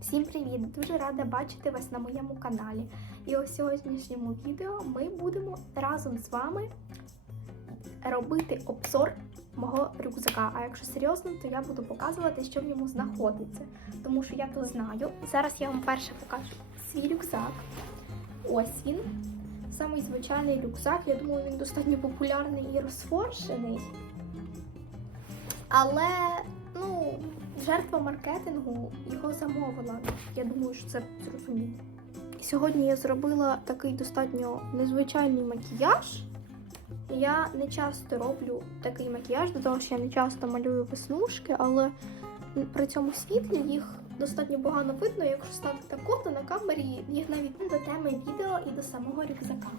Всім привіт! Дуже рада бачити вас на моєму каналі. І у сьогоднішньому відео ми будемо разом з вами робити обзор мого рюкзака. А якщо серйозно, то я буду показувати, що в ньому знаходиться. Тому що я то знаю. Зараз я вам перше покажу свій рюкзак. Ось він. Самий звичайний рюкзак. Я думаю, він достатньо популярний і розфоршений. Але, ну, жертва маркетингу його замовила. Я думаю, що це зрозуміло. Сьогодні я зробила такий достатньо незвичайний макіяж. Я не часто роблю такий макіяж, до того що я не часто малюю веснушки, але при цьому світлі їх достатньо погано видно. Якщо стати тако, то на камері їх навіть не до теми відео і до самого рюкзака.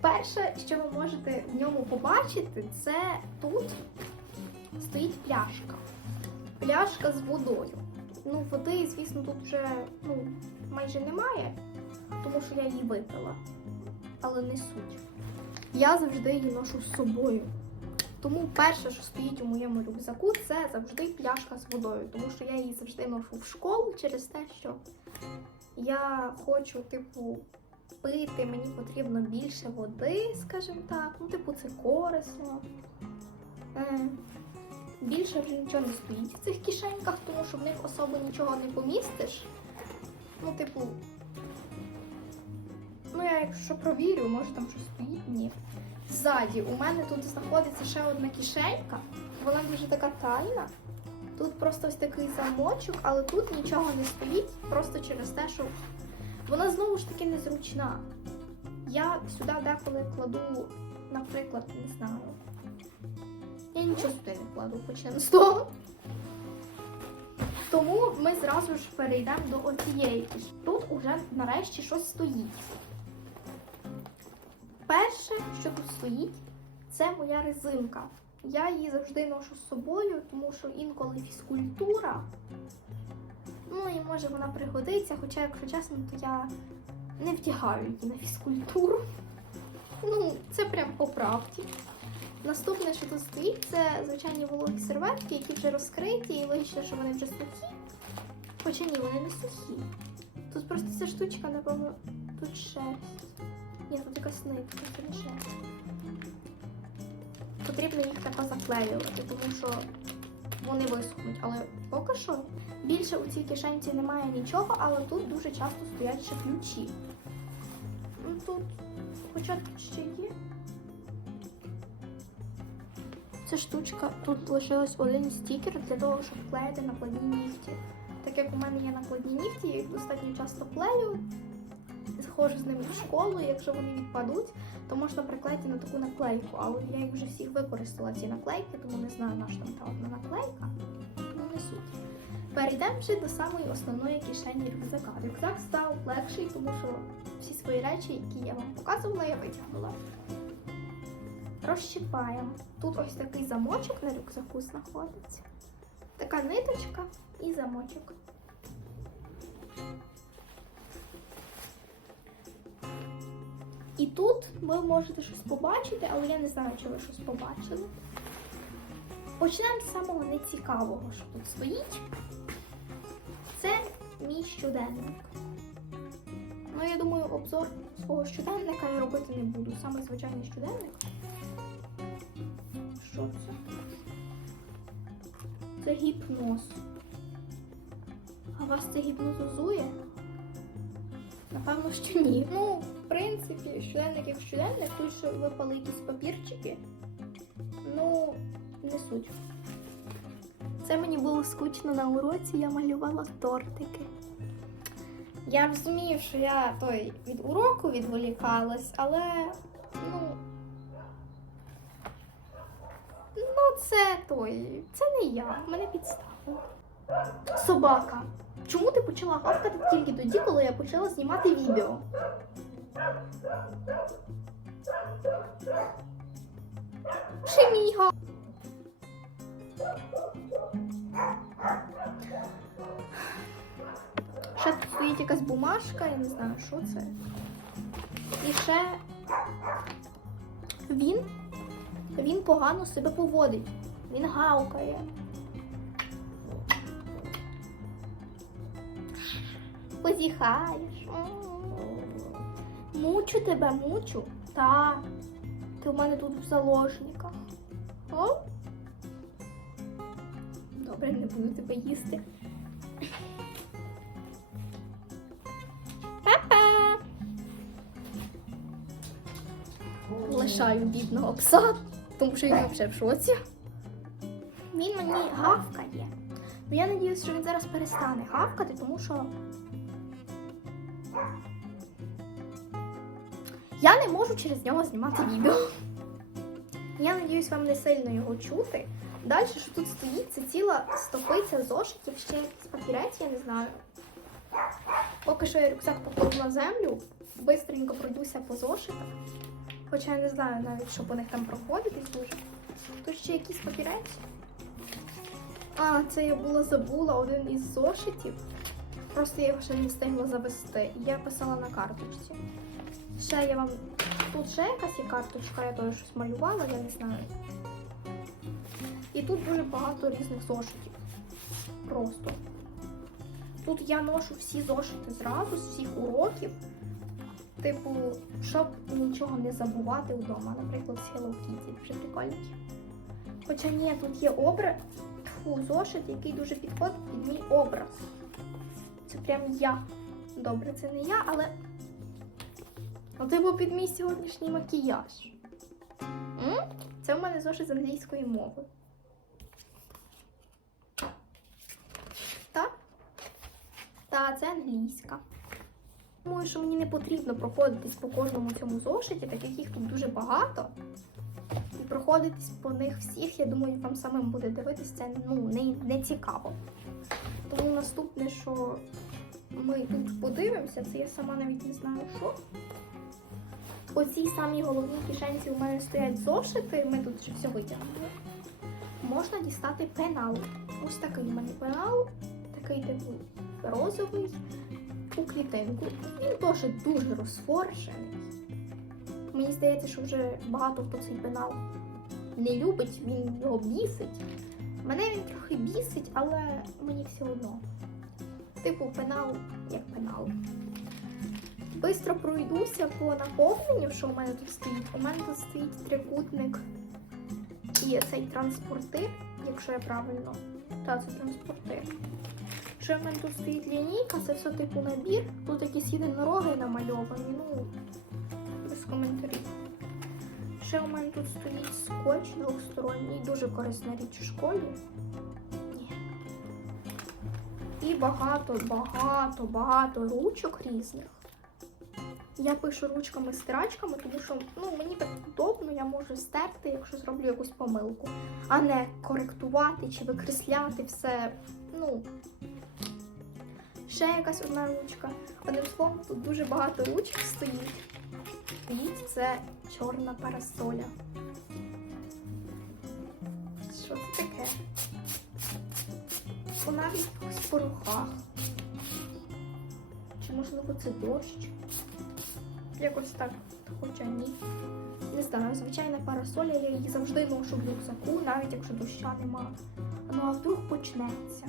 Перше, що ви можете в ньому побачити, це тут стоїть пляшка. Пляшка з водою. Ну, води, звісно, тут вже ну, майже немає, тому що я її випила. Але не суть. Я завжди її ношу з собою. Тому перше, що стоїть у моєму рюкзаку, це завжди пляшка з водою, тому що я її завжди ношу в школу через те, що я хочу, типу, пити, мені потрібно більше води, скажімо так. Ну, типу, це корисно. Більше вже нічого не стоїть в цих кишеньках, тому що в них особо нічого не помістиш. Ну, типу, ну я якщо провірю, може там щось стоїть? Ні. Ззаді у мене тут знаходиться ще одна кишенька. Вона дуже така тайна. Тут просто ось такий замочок, але тут нічого не стоїть, просто через те, що вона знову ж таки незручна. Я сюди деколи кладу, наприклад, не знаю. Нічого сюди не кладу, почнемо з того. Тому ми зразу ж перейдемо до оцієї. Тут уже нарешті щось стоїть. Перше, що тут стоїть, це моя резинка. Я її завжди ношу з собою, тому що інколи фізкультура. Ну і може вона пригодиться, хоча, якщо чесно, то я не вдягаю її на фізкультуру. Ну, це прям по правді. Наступне, що тут стоїть, це звичайні вологі серветки, які вже розкриті, і логічно, що вони вже сухі. Хоча ні, вони не сухі. Тут просто ця штучка, напевно, тут шерсть. Ні, тут якась нитка, це не шерсть. Потрібно їх тако заклеювати, тому що вони висохнуть. Але поки що більше у цій кишенці немає нічого, але тут дуже часто стоять ще ключі. Ну тут, хоча тут ще є. Ця штучка, тут лишилось один стікер для того, щоб клеїти накладні нігті. Так як у мене є накладні нігті, я їх достатньо часто клею. Схожу з ними в школу, якщо вони відпадуть, то можна приклеїти на таку наклейку. Але я їх вже всіх використала, ці наклейки, тому не знаю, на що там та одна наклейка. Ну, не суть. Перейдемо вже до самої основної кишені рюкзака. Рюкзак став легший, тому що всі свої речі, які я вам показувала, я витягнула. Розщіпаємо. Тут ось такий замочок на рюкзаку знаходиться. Така ниточка і замочок. І тут ви можете щось побачити, але я не знаю, чи ви щось побачили. Почнемо з самого нецікавого, що тут стоїть. Це мій щоденник. Ну, я думаю, обзор свого щоденника я робити не буду. Саме звичайний щоденник. Що це? Це гіпноз. А вас це гіпнозозує? Напевно, що ні. Ну, в принципі, щоденник як щоденник, тут ще випали якісь папірчики. Ну, не суть. Це мені було скучно на уроці, я малювала тортики. Я розумію, що я той від уроку відволікалась, але ну. Ну, це той. Це не я. Мене підставили. Собака. Чому ти почала гавкати тільки тоді, коли я почала знімати відео? Шеміга. Ще тут стоїть якась бумажка, я не знаю, що це. І ще він, він погано себе поводить. Він гавкає. позіхаєш. Мучу тебе, мучу. Та. Ти у мене тут в заложниках. О? Добре, не буду тебе їсти. Лишаю бідного пса, тому що він вже в шоці. Він мені гавкає. Ну я надіюсь, що він зараз перестане гавкати, тому що. Я не можу через нього знімати відео. Я надіюсь, вам не сильно його чути. Далі, що тут стоїть, це ціла стопиця зошитів, ще якийсь папірець, я не знаю. Поки що я рюкзак покладу на землю, бистренько пройдуся по зошитах. Хоча я не знаю навіть, що по них там проходитись дуже. Тут ще якийсь папірець. А, це я була забула один із зошитів. Просто я його ще не встигла завести. Я писала на карточці. Ще я вам. Тут ще якась є карточка, я теж щось малювала, я не знаю. І тут дуже багато різних зошитів. Просто. Тут я ношу всі зошити зразу з всіх уроків. Типу, щоб нічого не забувати вдома. Наприклад, з Hello Kitty. Дуже прикольненькі. Хоча ні, тут є образ, Фу, зошит, який дуже підходить під мій образ. Це прям я. Добре, це не я, але. А типу під мій сьогоднішній макіяж. Це в мене зошит з англійської мови. Так? Так, це англійська. Думаю, що мені не потрібно проходитись по кожному цьому зошиті, так як їх тут дуже багато. І проходитись по них всіх, я думаю, вам самим буде дивитись це ну, не, не цікаво. Тому наступне, що ми тут подивимося, це я сама навіть не знаю, що. У цій самій головній кишенці у мене стоять зошити, ми тут вже все витягнули. Можна дістати пенал. Ось такий у мене пенал, такий типу розовий у клітинку. Він теж дуже розфоршений. Мені здається, що вже багато хто цей пенал не любить, він його бісить. Мене він трохи бісить, але мені все одно. Типу, пенал як пенал. Бистро пройдуся по наповненню, що у мене тут стоїть. У мене тут стоїть трикутник і цей транспортир, якщо я правильно. Так, це транспортир. Що в мене тут стоїть лінійка, це все типу набір. Тут якісь єдинороги намальовані, ну, без коментарів. Ще у мене тут стоїть скотч двохсторонній, дуже корисна річ у школі. Ні. І багато, багато, багато ручок різних. Я пишу ручками стирачками, тому що ну, мені так удобно, я можу стерти, якщо зроблю якусь помилку, а не коректувати чи викресляти все. Ну, ще якась одна ручка. Одним словом, тут дуже багато ручок стоїть. Стоїть це чорна парасоля. Що це таке? Вона в якихось порохах. Чи можливо це дощ? Якось так, хоча ні. Не знаю, звичайна парасоля, я її завжди ношу в рюкзаку, навіть якщо доща нема. Ну а вдруг почнеться.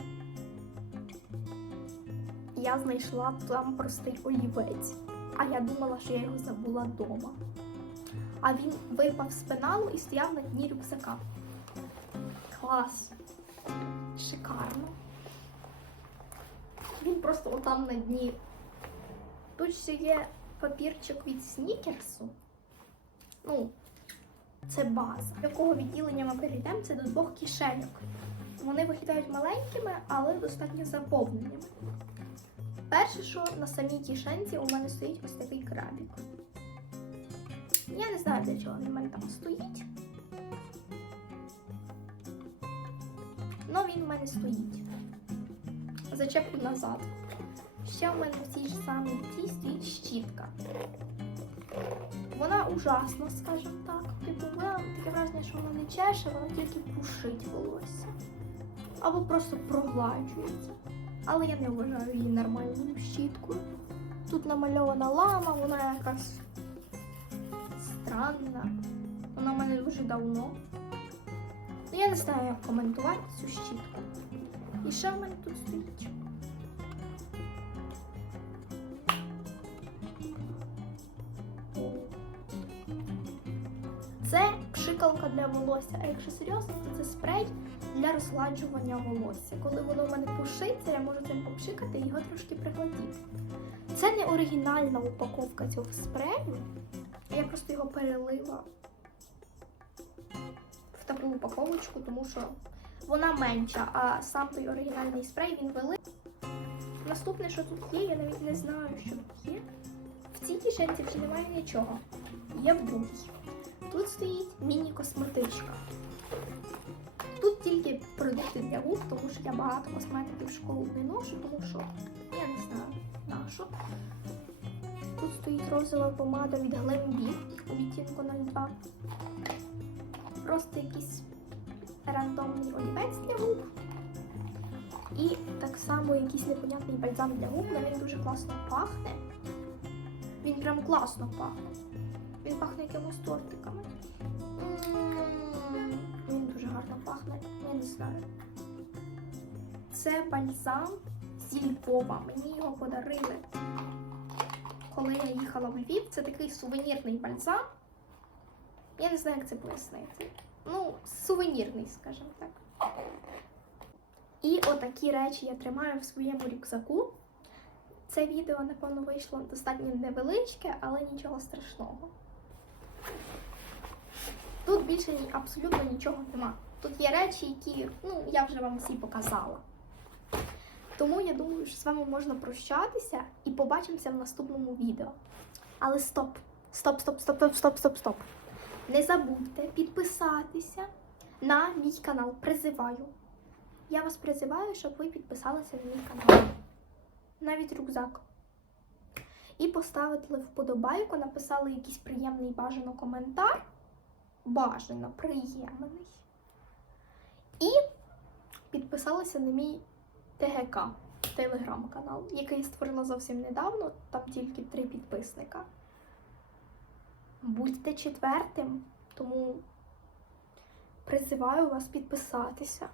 Я знайшла там простий олівець, а я думала, що я його забула вдома. А він випав з пеналу і стояв на дні рюкзака. Клас. Шикарно. Він просто отам на дні. Тут ще є папірчик від снікерсу. Ну, це база. До якого відділення ми перейдемо, це до двох кишеньок. Вони виглядають маленькими, але достатньо заповненими. Перше, що на самій кишенці у мене стоїть ось такий крабік. Я не знаю, для чого він у мене там стоїть. Ну, він у мене стоїть. Зачеплю назад. Ще у мене в цій ж самій цій стоїть щітка. Вона ужасна, скажімо так. Типу, вона таке враження, що вона не чеше, вона тільки пушить волосся. Або просто прогладжується. Але я не вважаю її нормальною щіткою. Тут намальована лама, вона якась странна. Вона в мене дуже давно. Ну, я не знаю, як коментувати цю щітку. І ще в мене тут стоїть пшикалка для волосся. А якщо серйозно, то це спрей для розгладжування волосся. Коли воно в мене пушиться, я можу цим попшикати і його трошки пригладити. Це не оригінальна упаковка цього спрею. Я просто його перелила в таку упаковочку, тому що вона менша, а сам той оригінальний спрей він великий. Наступне, що тут є, я навіть не знаю, що тут є. В цій кишенці вже немає нічого. Є в другій. Тут стоїть міні-косметичка. Тут тільки продукти для губ, тому що я багато косметики в школу не ношу, тому що я не знаю на що. Тут стоїть розова помада від Glambi у відтінку 02. Просто якийсь рандомний олівець для губ. І так само якийсь непонятний бальзам для губ, але він дуже класно пахне. Він прям класно пахне. Він пахне якимось тортиками. Він дуже гарно пахне, я не знаю. Це бальзам зі Львова. Мені його подарили, коли я їхала в Львів. Це такий сувенірний бальзам. Я не знаю, як це пояснити. Ну, сувенірний, скажімо так. І отакі речі я тримаю в своєму рюкзаку. Це відео, напевно, вийшло достатньо невеличке, але нічого страшного. Тут більше абсолютно нічого нема. Тут є речі, які ну, я вже вам всі показала. Тому я думаю, що з вами можна прощатися і побачимося в наступному відео. Але стоп! Стоп, стоп, стоп, стоп, стоп, стоп, стоп. Не забудьте підписатися на мій канал. Призиваю. Я вас призиваю, щоб ви підписалися на мій канал. Навіть рюкзак. І поставили вподобайку, написали якийсь приємний бажано коментар. Бажано приємний. І підписалася на мій ТГК, телеграм-канал, який я створила зовсім недавно, там тільки три підписника. Будьте четвертим, тому призиваю вас підписатися.